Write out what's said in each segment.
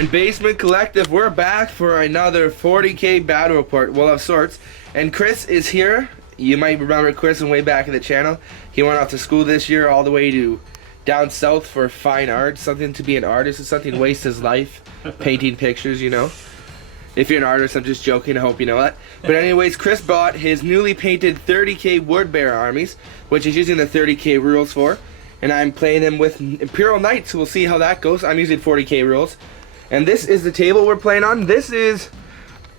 And Basement Collective, we're back for another 40k battle report, well, of sorts. And Chris is here. You might remember Chris from way back in the channel. He went off to school this year all the way to down south for fine art. Something to be an artist and something to waste his life painting pictures, you know. If you're an artist, I'm just joking. I hope you know that. But anyways, Chris bought his newly painted 30k Word Bearer armies, which he's using the 30k rules for. And I'm playing them with Imperial Knights, so we'll see how that goes. I'm using 40k rules. And this is the table we're playing on. This is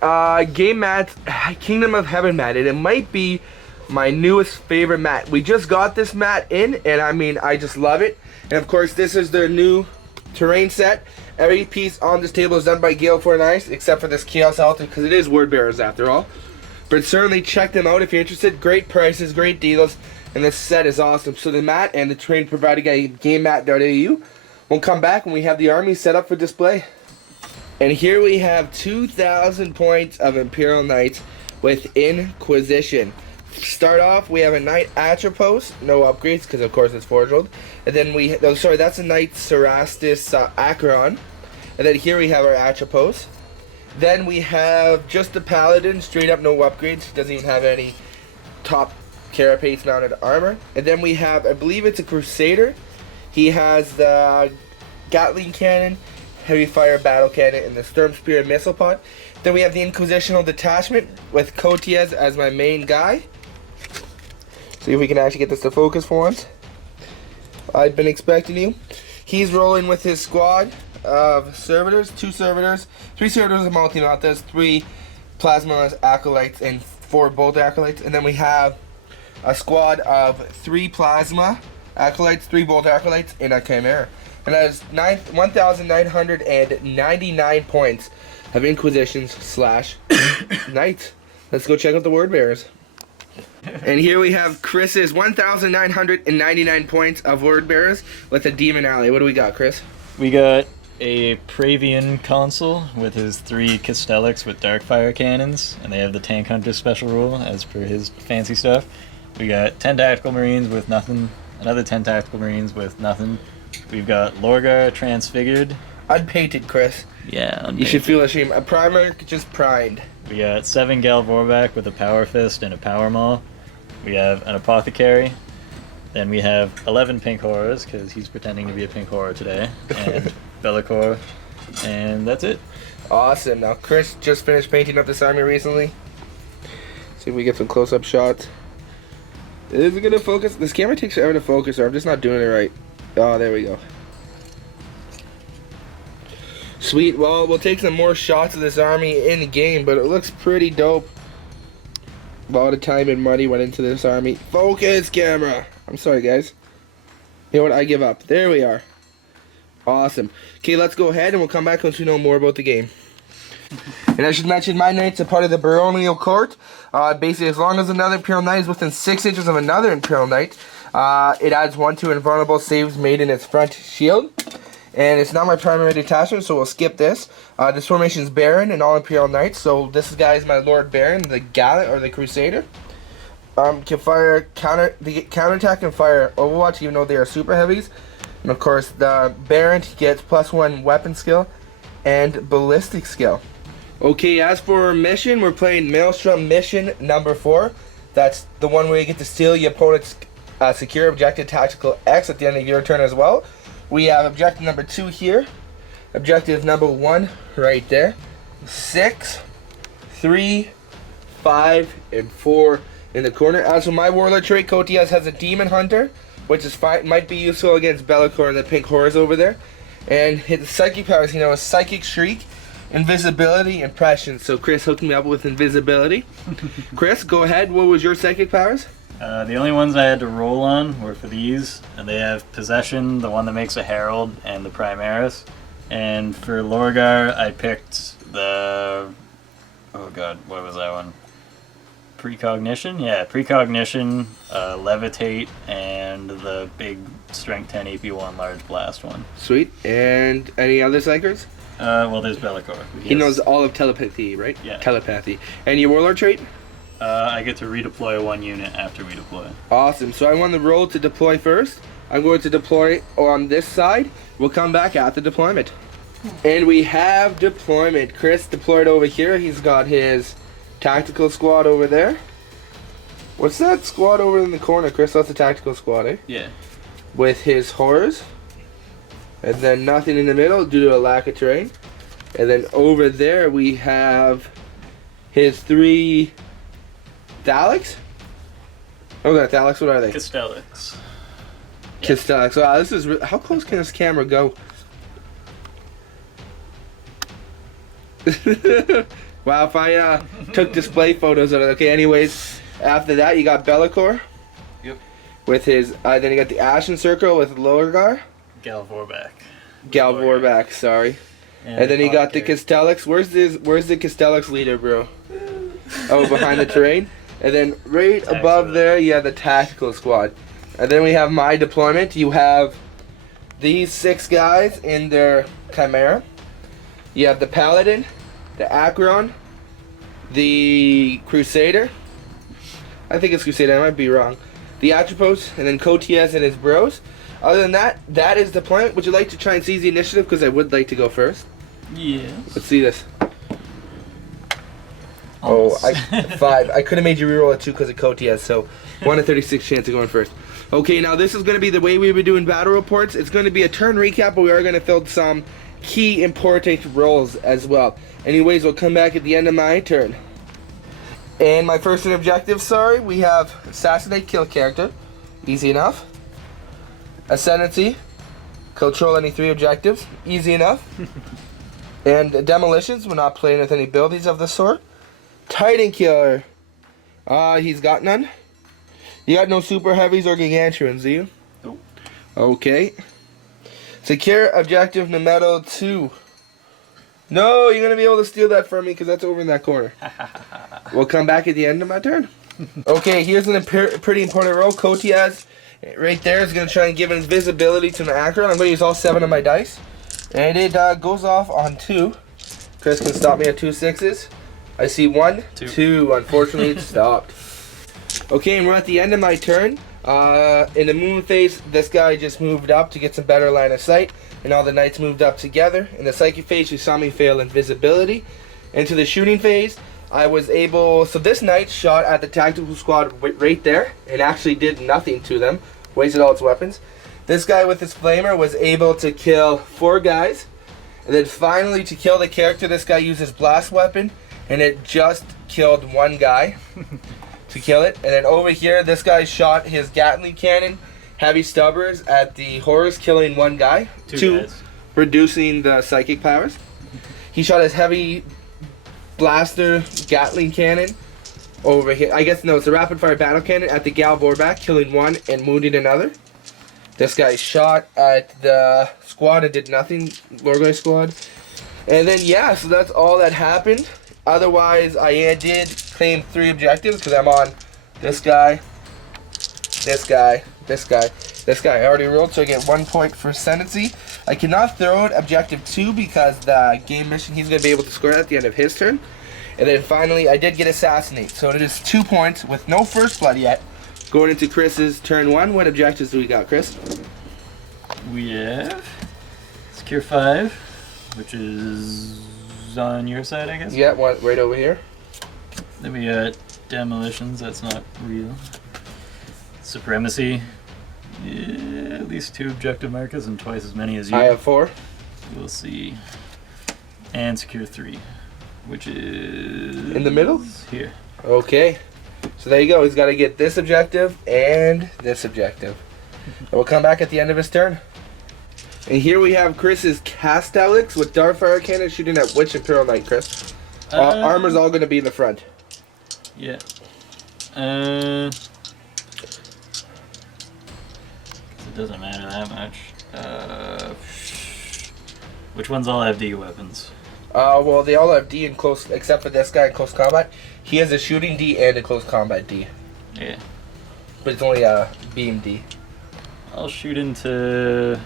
game mat, Kingdom of Heaven mat. And it might be my newest favorite mat. We just got this mat in, and I mean, I just love it. And of course, this is their new terrain set. Every piece on this table is done by Gale for Nice, except for this Chaos Altar, because it is Word Bearers after all. But certainly check them out if you're interested. Great prices, great deals, and this set is awesome. So the mat and the terrain provided by GameMat.au. We'll come back when we have the army set up for display. And here we have 2,000 points of Imperial Knights with Inquisition. Start off, we have a Knight Atropos, no upgrades because of course it's Forge World. And then that's a Knight Cerastus Acheron. And then here we have our Atropos. Then we have just the Paladin, straight up no upgrades, doesn't even have any top carapace mounted armor. And then we have, I believe it's a Crusader. He has the Gatling Cannon, Heavy Fire Battle Cannon, and the Sturm Spear Missile Pod. Then we have the Inquisitional Detachment with Cotiez as my main guy. See if we can actually get this to focus for once. I've been expecting you. He's rolling with his squad of servitors, 2 servitors, 3 servitors of multi-malthus, 3 plasma acolytes, and 4 bolt acolytes. And then we have a squad of 3 plasma acolytes, 3 bolt acolytes, and a chimera. And that is 1,999 points of Inquisitions / Knights. Let's go check out the Word Bearers. And here we have Chris's 1,999 points of Word Bearers with a Demon Alley. What do we got, Chris? We got a Praevian Consul with his 3 Castellics with Darkfire Cannons, and they have the Tank Hunter special rule as per his fancy stuff. We got 10 Tactical Marines with nothing, another 10 Tactical Marines with nothing. We've got Lorgar Transfigured. Unpainted, Chris. Yeah, unpainted. You should feel ashamed. A primer just primed. We got 7 Gal Vorback with a Power Fist and a Power Maul. We have an Apothecary. Then we have 11 Pink Horrors, because he's pretending to be a Pink Horror today. And Bellicor. And that's it. Awesome. Now, Chris just finished painting up this army recently. See if we get some close-up shots. Is it going to focus? This camera takes forever to focus, or I'm just not doing it right. Oh, there we go. Sweet. Well, we'll take some more shots of this army in the game, but it looks pretty dope. A lot of time and money went into this army. Focus, camera. I'm sorry, guys. You know what? I give up. There we are. Awesome. Okay, let's go ahead and we'll come back once we know more about the game. And I should mention, my knight's a part of the baronial court. Basically, as long as another Imperial Knight is within 6 inches of another Imperial Knight, it adds 1 to invulnerable saves made in its front shield. And it's not my primary detachment, so we'll skip this. This formation is Baron and all Imperial Knights. So this guy is my Lord Baron, the Gallant or the Crusader. Can fire counterattack and fire Overwatch, even though they are super heavies. And of course, the Baron gets +1 weapon skill and ballistic skill. Okay, as for our mission, we're playing Maelstrom mission number 4. That's the one where you get to steal your opponent's secure objective tactical X at the end of your turn as well. We have objective number 2 here. Objective number 1 right there. 6, 3, 5, and 4 in the corner. As for my warlord trait, Cotias has a Demon Hunter, which is fine, might be useful against Bellicor and the Pink Horrors over there. And his psychic powers, is Psychic Shriek, Invisibility, and Prescience. So Chris hooked me up with Invisibility. Chris, go ahead. What was your psychic powers? The only ones I had to roll on were for these, and they have Possession, the one that makes a Herald, and the Primaris. And for Lorgar, I picked the... oh god, what was that one? Precognition? Yeah, Precognition, Levitate, and the big Strength 10 AP1 Large Blast one. Sweet. And any other psychers? Well, there's Bellicor. He knows all of telepathy, right? Yeah. Telepathy. And your warlord trait? I get to redeploy 1 unit after we deploy. Awesome. So I want the roll to deploy first. I'm going to deploy on this side. We'll come back at the deployment. And we have deployment. Chris deployed over here. He's got his tactical squad over there. What's that squad over in the corner, Chris? That's the tactical squad, eh? Yeah. With his horrors. And then nothing in the middle due to a lack of terrain. And then over there we have his 3 Thalics. Oh, not Thalics. What are they? Castellix. Castellix. Wow, this is how close can this camera go? Wow, if I took display photos of it. Okay, anyways, after that you got Bellicor. Yep. With his, then you got the Ashen Circle with Lorgar. Galvorback, sorry. And then you got the Castellix. Where's the Castellix leader, bro? Oh, behind the terrain. And then right above there, you have the tactical squad. And then we have my deployment. You have these 6 guys in their Chimera. You have the Paladin, the Acheron, the Crusader. I think it's Crusader, I might be wrong. The Atropos, and then Cotias and his bros. Other than that, that is deployment. Would you like to try and seize the initiative? Because I would like to go first. Yes. Let's see this. Almost. Oh, 5. I could have made you reroll a 2 because of Cotias, so 1 in 36 chance of going first. Okay, now this is going to be the way we were doing battle reports. It's going to be a turn recap, but we are going to fill some key important roles as well. Anyways, we'll come back at the end of my turn. And my first objective, we have Assassinate Kill Character. Easy enough. Ascendancy. Control any 3 objectives. Easy enough. And Demolitions. We're not playing with any abilities of the sort. Titan Killer. He's got none. You got no Super Heavies or Gargantuans, do you? Nope. Okay. Secure Objective Numero 2. No, you're going to be able to steal that from me because that's over in that corner. We'll come back at the end of my turn. Okay, here's a pretty important role. Cotias right there is going to try and give invisibility to my Acheron. I'm going to use all 7 of my dice. And it goes off on 2. Chris can stop me at 2 6s. I see 1, 2. Unfortunately, it stopped. Okay, and we're at the end of my turn. In the moon phase, this guy just moved up to get some better line of sight, and all the knights moved up together. In the psychic phase, you saw me fail invisibility. Into the shooting phase, I was able, so this knight shot at the tactical squad right there, and actually did nothing to them, wasted all its weapons. This guy with his flamer was able to kill 4 guys, and then finally to kill the character, this guy used his blast weapon, and it just killed 1 guy. To kill it. And then over here, this guy shot his Gatling cannon, heavy stubbers at the horrors, killing 1 guy. 2 reducing the psychic powers. He shot his heavy blaster Gatling cannon over here. I guess no, it's a rapid fire battle cannon at the Galvorback, killing 1 and wounding another. This guy shot at the squad and did nothing. Lorgoy squad. And then yeah, so that's all that happened. Otherwise, I did claim 3 objectives because I'm on this guy, this guy, this guy, this guy. I already rolled, so I get 1 point for ascendancy. I cannot throw out objective 2 because the game mission he's going to be able to score at the end of his turn. And then finally, I did get assassinate, so it is 2 points with no first blood yet. Going into Chris's turn 1, what objectives do we got, Chris? We have Secure 5, which is on your side, I guess? Yeah, one right over here. Then we got Demolitions, that's not real. Supremacy, yeah, at least 2 objective markers and twice as many as you. I have 4. We'll see. And Secure 3, which is... in the middle? Here. Okay. So there you go. He's got to get this objective and this objective. And we'll come back at the end of his turn. And here we have Chris's Castellix with Dartfire Cannon shooting at which Imperial Knight, Chris? Armor's all going to be in the front. Yeah. It doesn't matter that much. Which ones all have D weapons? Well, they all have D in close, except for this guy in close combat. He has a shooting D and a close combat D. Yeah. But it's only a beam D. I'll shoot into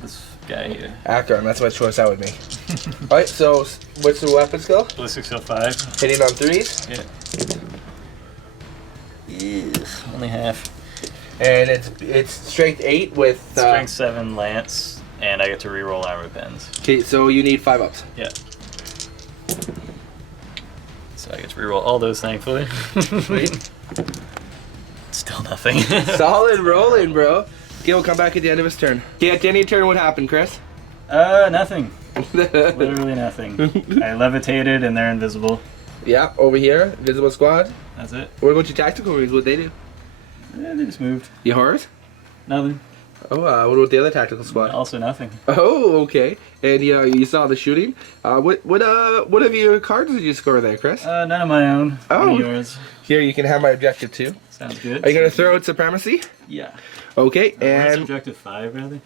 this guy here. Acheron, that's what choice I would make. Alright, so what's the weapon skill? Ballistic skill 5. Hitting on 3s? Yeah. Only half. And it's strength 8 with... Strength 7 lance. and I get to reroll armor pens. Okay, so you need 5 ups. Yeah. So I get to reroll all those, thankfully. Sweet. Still nothing. Solid rolling, bro. Okay, we'll come back at the end of his turn. Okay, at the end of your turn, what happened, Chris? Nothing. Literally nothing. I levitated and they're invisible. Yeah, over here, Invisible Squad. That's it. What about your tactical marines? What'd they do? They just moved. Your horrors? Nothing. Oh, what about the other tactical squad? Also nothing. Oh, okay. And you saw the shooting. What of your cards did you score there, Chris? None of my own. Oh. None of yours. Here, you can have my objective too. Sounds good. Are you gonna throw out supremacy? Yeah. Okay, What's and objective 5, really?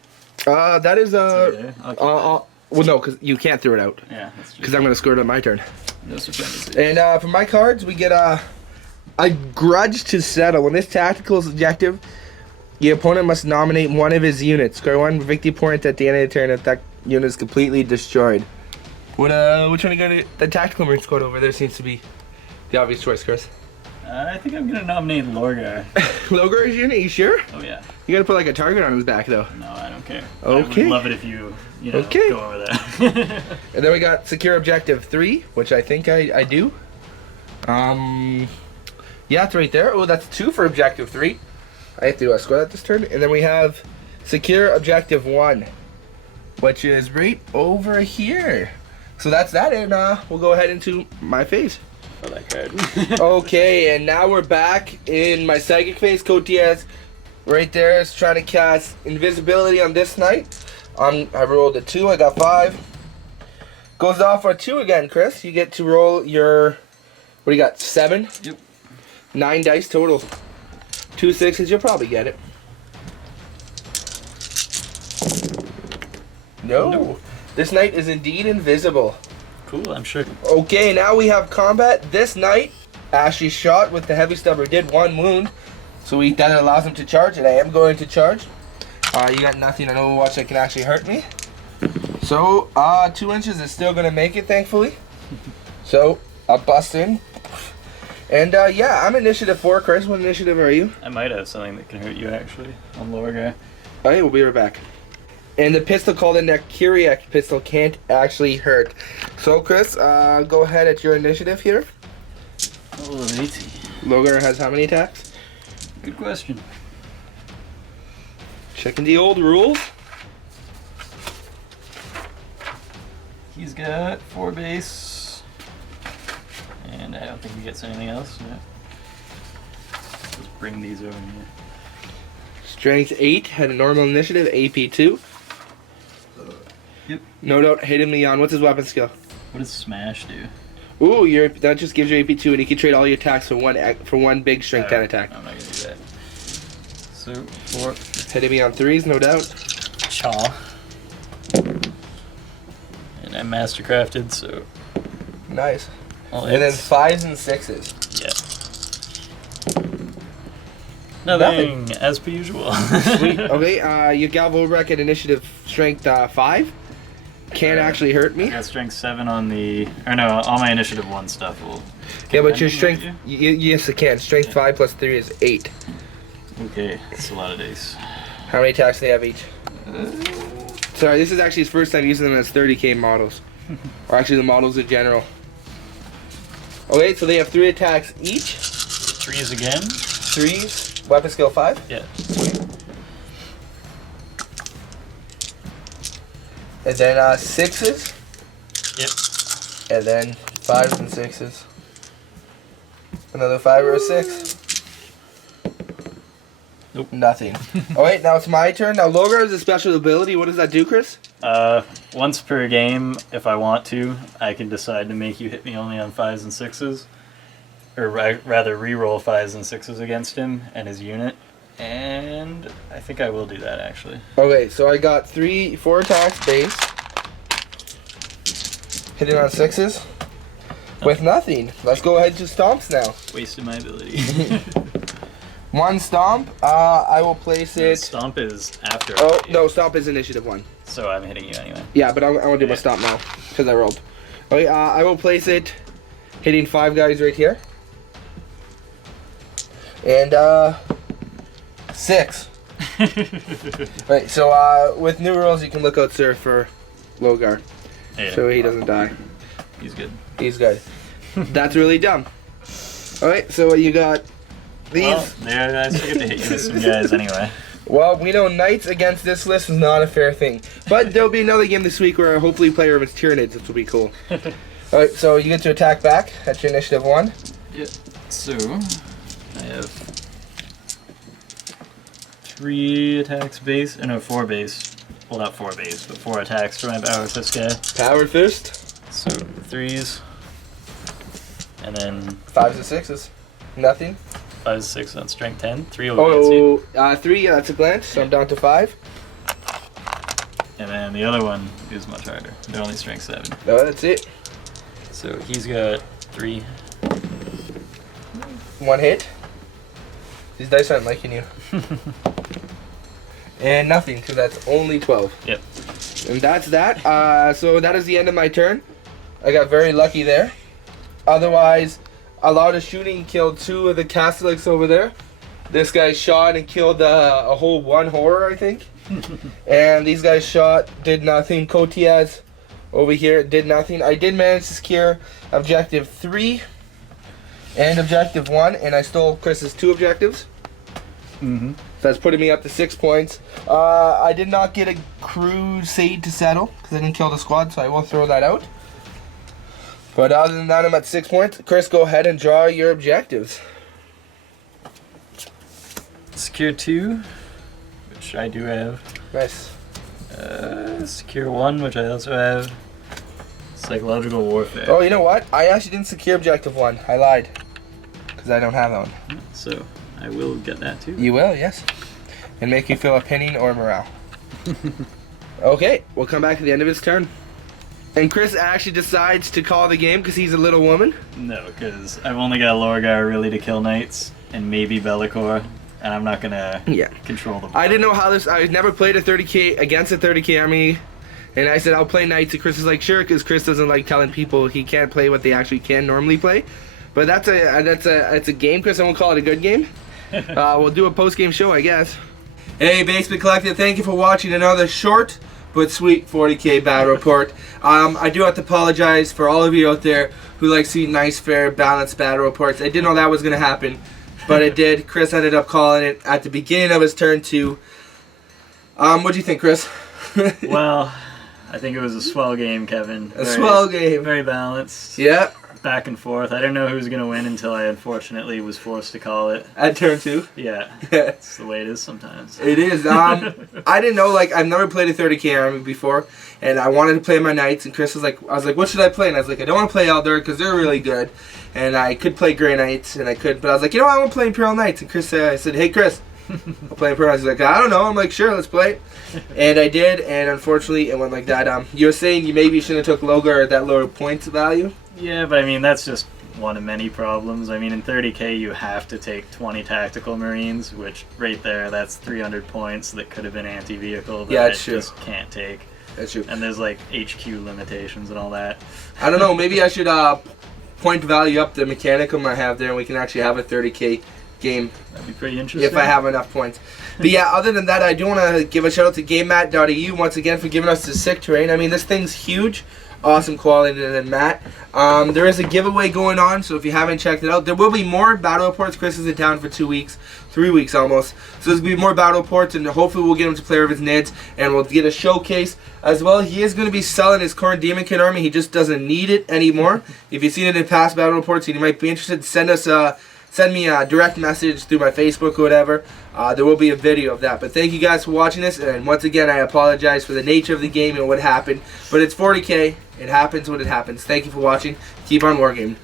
that is there. well, no, because you can't throw it out. Yeah, that's true. Because I'm gonna score it on my turn. No supremacy. And for my cards, we get a grudge to settle. When this tactical objective, your opponent must nominate one of his units. Score 1 victory point at the end of the turn if that unit is completely destroyed. Which one are you gonna? The tactical marine squad over there seems to be the obvious choice, Chris. I think I'm gonna nominate Lorgar. Logar's unit, you sure? Oh yeah. You gotta put like a target on his back though. No, I don't care. Okay. I would love it if you know, Okay. go over that. And then we got secure objective 3, which I think I do. Yeah, it's right there. Oh, that's 2 for objective 3. I have to score that this turn. And then we have secure objective 1, which is right over here. So that's that, and we'll go ahead into my phase. For that card. Okay, and now we're back in my psychic phase. Code Diaz right there is trying to cast invisibility on this knight. I rolled a 2, I got 5. Goes off for 2 again, Chris. You get to roll your, what do you got, 7? Yep. 9 dice total. 2 6s, you'll probably get it. No. Nope. This knight is indeed invisible. Cool, I'm sure. Okay, now we have combat. This knight actually shot with the heavy stubber, did 1 wound. So that allows him to charge, and I am going to charge. You got nothing on Overwatch that can actually hurt me. So, 2 inches is still going to make it, thankfully. So, I'll bust in. And, yeah, I'm initiative 4. Chris, what initiative are you? I might have something that can hurt you, actually, on Lorgar. Okay, we'll be right back. And the pistol called the Nekiriak pistol can't actually hurt. So, Chris, go ahead at your initiative here. Oh, 80. Logar has how many attacks? Good question. Checking the old rules. He's got 4 base. And I don't think he gets anything else. Yeah. Let's bring these over here. Strength 8, had a normal initiative, AP 2. Yep. No doubt hitting me on. What's his weapon skill? What does Smash do? Ooh, that just gives you AP 2, and you can trade all your attacks for one big strength 10 attack. I'm not gonna do that. So 4. Hitting me on 3s, no doubt. Chaw. And I'm mastercrafted, so Nice. all And then hits. 5s and 6s. Yeah. Nothing, as per usual. Sweet. Okay, you Galvobrek at initiative strength 5. Can't actually hurt I me. got strength 7 on the, or no, all my initiative 1 stuff will. Yeah, but your Can I strength, hurt yes it can. Strength 5 plus 3 is 8. Okay, that's a lot of dice. How many attacks do they have each? Sorry, this is actually his first time using them as 30k models. Or actually the models in general. Okay, so they have 3 attacks each. 3s again? 3s. Weapon skill 5. Yeah. And then 6s. Yep. And then 5s and 6s. Another 5 or a 6. Nope. Nothing. Alright, now it's my turn. Now Logar has a special ability. What does that do, Chris? Once per game, if I want to, I can decide to make you hit me only on 5s and 6s. Or rather, re-roll 5s and 6s against him and his unit. And I think I will do that, actually. Okay, so I got 4 attacks base. Hitting on 6s. With nothing. Let's go ahead to stomps now. Wasted my ability. 1 stomp. I will place it. Stomp is after. Oh, no, stomp is initiative 1. So I'm hitting you anyway. Yeah, but I want to do my stomp now. Because I rolled. Okay, I will place it hitting 5 guys right here. And, 6. Right, so with new rules, you can look out, sir, for Logar, Yeah. so he doesn't die. He's good. He's good. That's really dumb. Alright, so you got these. Well, there, I still get to hit you with some guys anyway. Well, we know knights against this list is not a fair thing. But there'll be another game this week where I hopefully play with its Tyranids, which will be cool. Alright, so you get to attack back. That's your initiative 1. Yep. So, I have 3 attacks base, no, 4 base. Well, not 4 base, but 4 attacks for my power fist guy. Power fist. So, 3s. And then 5s and 6s. Nothing. 5, 6 on strength 10. 3 will get you. 3, yeah, that's a glance, so I'm down to 5. And then the other one is much harder. They're only strength 7. No, that's it. So he's got 3. 1 hit. These dice aren't liking you. And nothing, because that's only 12. Yep. And that's that. So that is the end of my turn. I got very lucky there. Otherwise, a lot of shooting killed 2 of the Catholics over there. This guy shot and killed a whole 1 horror, I think. And these guys shot, did nothing. Kotiaz over here did nothing. I did manage to secure objective 3 and objective 1, and I stole Chris's 2 objectives. Mm-hmm. So that's putting me up to 6 points. I did not get a crusade to settle because I didn't kill the squad, so I will throw that out. But other than that, I'm at 6 points. Chris, go ahead and draw your objectives. Secure 2, which I do have. Nice. Secure 1, which I also have. Psychological warfare. Oh, you know what? I actually didn't secure objective 1. I lied. Because I don't have that one. So, I will get that too. You will, yes. And make you feel opinion or morale. Okay, we'll come back at the end of his turn. And Chris actually decides to call the game because he's a little woman. No, because I've only got Lorgar really to kill knights, and maybe Bellicor, and I'm not gonna control them. I didn't know how this. I never played a 30k against a 30k army, and I said I'll play knights. And Chris is like, sure, because Chris doesn't like telling people he can't play what they actually can normally play. But that's a game, Chris. I won't call it a good game. We'll do a post game show, I guess. Hey, Basement Collective, thank you for watching another short but sweet 40k battle report. I do have to apologize for all of you out there who like see nice, fair, balanced battle reports. I didn't know that was going to happen, but it did. Chris ended up calling it at the beginning of his turn 2. What do you think, Chris? Well, I think it was a swell game, Kevin. Swell game. Very balanced. Yeah. Back and forth. I didn't know who was going to win until I unfortunately was forced to call it. At turn 2? Yeah. It's the way it is sometimes. It is. I didn't know, like, I've never played a 30k army before, and I wanted to play my knights, and Chris was like, I was like, what should I play? And I was like, I don't want to play Eldar because they're really good, and I could play Grey Knights, and I could, but I was like, you know what, I want to play Imperial Knights, and Chris I said, hey, Chris, I'll play Imperial Knights. He's like, I don't know. I'm like, sure, let's play it. And I did, and unfortunately, it went like that. You were saying you maybe shouldn't have took Logar at that lower points value? Yeah, but I mean, that's just one of many problems. I mean, in 30k you have to take 20 tactical marines, which right there, that's 300 points that could have been anti-vehicle that yeah, I that's true. just can't take. That's true. And there's like HQ limitations and all that. I don't know, maybe I should point value up the Mechanicum I have there, and we can actually have a 30k game. That'd be pretty interesting. If I have enough points. But yeah, other than that, I do want to give a shout out to GameMat.eu once again for giving us the sick terrain. I mean, this thing's huge. Awesome quality. And then Matt, there is a giveaway going on, so if you haven't checked it out, there will be more battle reports. Chris is in town for 2 weeks, 3 weeks almost, so there's going to be more battle reports, and hopefully we'll get him to play with his Nids, and we'll get a showcase as well. He is going to be selling his current Demon Kid army. He just doesn't need it anymore. If you've seen it in past battle reports and you might be interested, send me a direct message through my Facebook or whatever. There will be a video of that. But thank you guys for watching this, and once again, I apologize for the nature of the game and what happened. But it's 40k. It happens when it happens. Thank you for watching. Keep on wargaming.